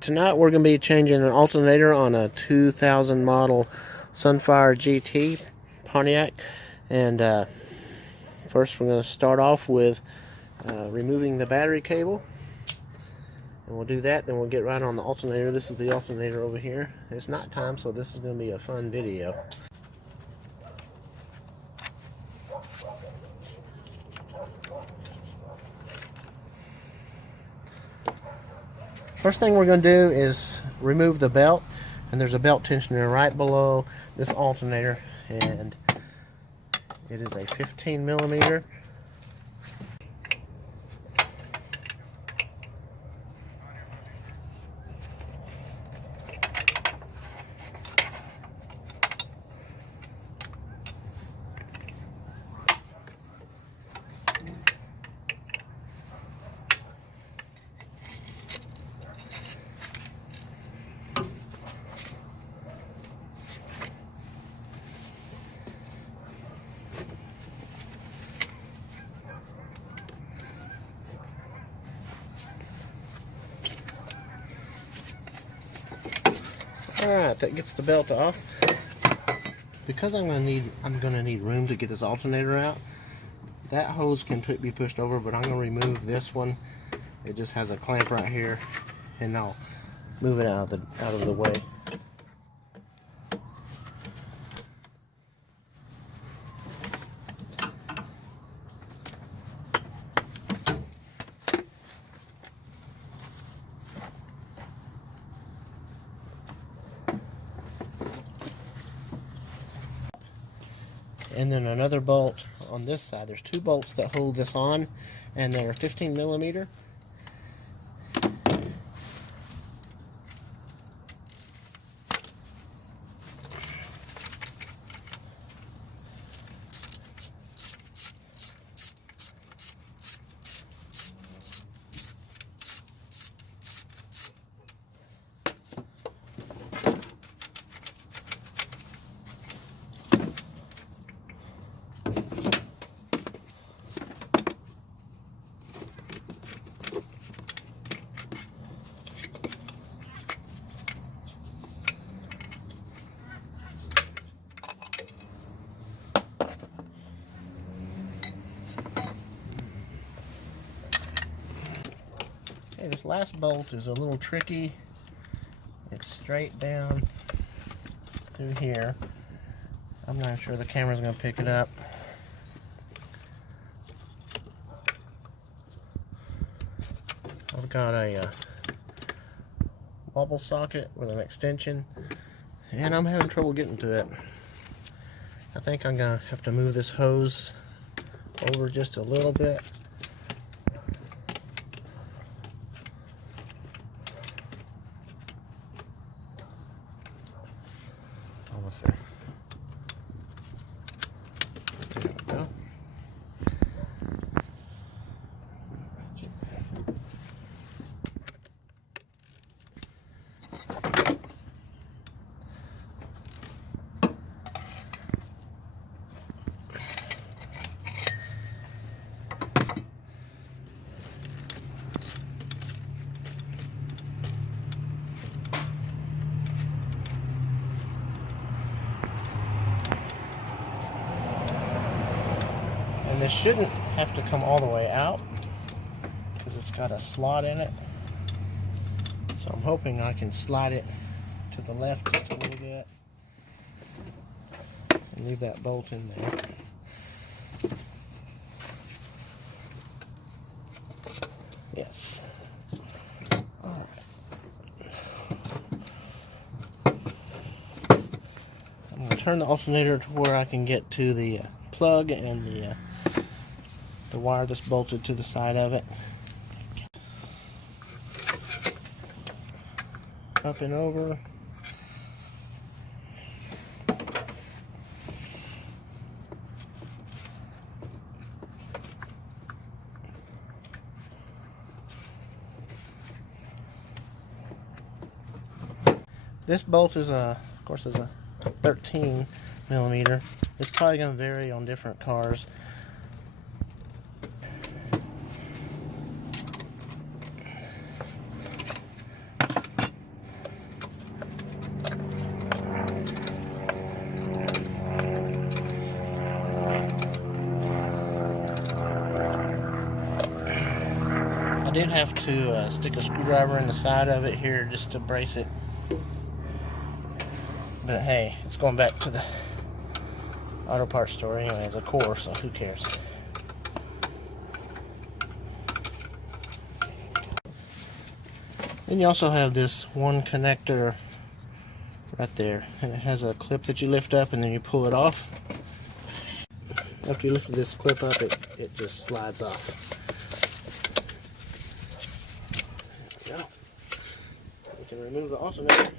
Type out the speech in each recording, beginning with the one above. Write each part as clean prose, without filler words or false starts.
Tonight we're going to be changing an alternator on a 2000 model Sunfire GT Pontiac. And first we're going to start off with removing the battery cable. And we'll do that, then we'll get right on the alternator. This is the alternator over here. It's night time, so this is going to be a fun video. First thing we're going to do is remove the belt, and there's a belt tensioner right below this alternator, and it is a 15 millimeter. Alright, that gets the belt off. Because I'm gonna need room to get this alternator out. That hose can be pushed over, but I'm gonna remove this one. It just has a clamp right here, and I'll move it out of the way. And then another bolt on this side. There's two bolts that hold this on, and they're 15 millimeter. Okay, this last bolt is a little tricky. It's straight down through here. I'm not sure the camera's going to pick it up. I've got a wobble socket with an extension, and I'm having trouble getting to it. I think I'm going to have to move this hose over just a little bit. Almost there. There we go. And this shouldn't have to come all the way out because it's got a slot in it. So I'm hoping I can slide it to the left just a little bit and leave that bolt in there. Yes. All right. I'm going to turn the alternator to where I can get to the plug and the wire that's bolted to the side of it. Up and over. This bolt is of course, is a 13 millimeter. It's probably going to vary on different cars. did have to stick a screwdriver in the side of it here just to brace it. But hey, it's going back to the auto parts store anyway, as a core, so who cares? Then you also have this one connector right there, and it has a clip that you lift up and then you pull it off. After you lift this clip up, it just slides off. There we go. We can remove the alternator.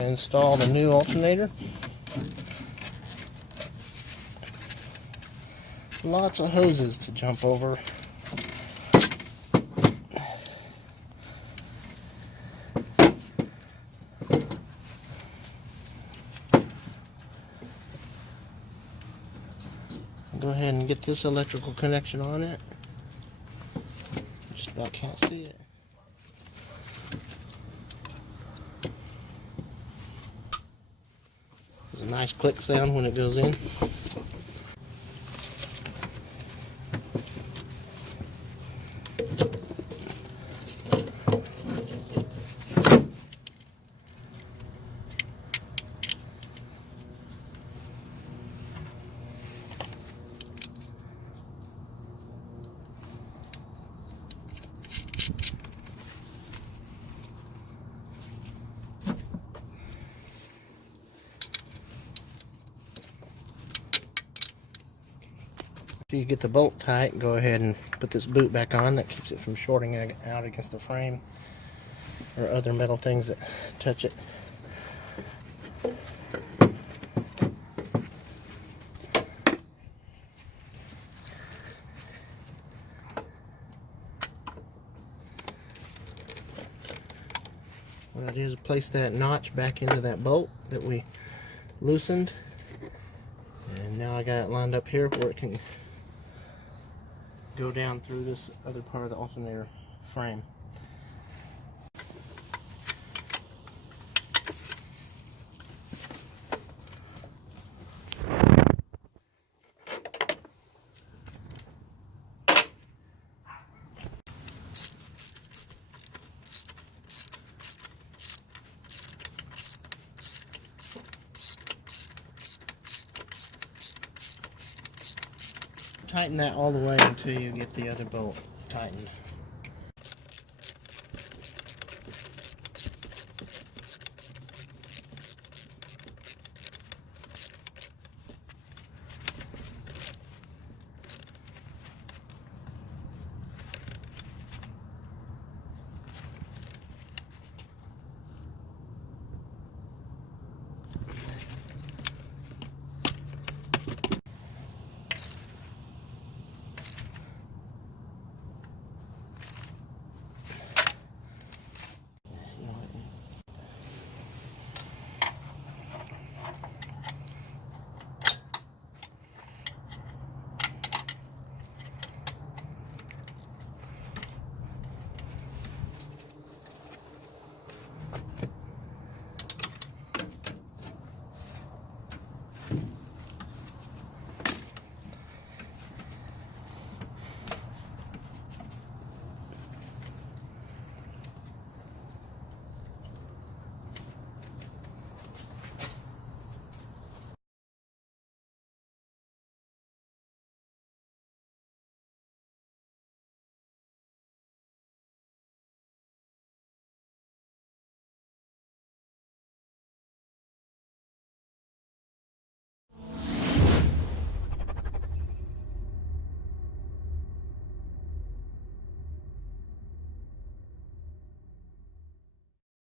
Install the new alternator. Lots of hoses to jump over. Go ahead and get this electrical connection on it. Just about can't see it. There's a nice click sound when it goes in. After you get the bolt tight, go ahead and put this boot back on. That keeps it from shorting out against the frame or other metal things that touch it. What I do is place that notch back into that bolt that we loosened, and now I got it lined up here where it can go down through this other part of the alternator frame. Tighten that all the way until you get the other bolt tightened.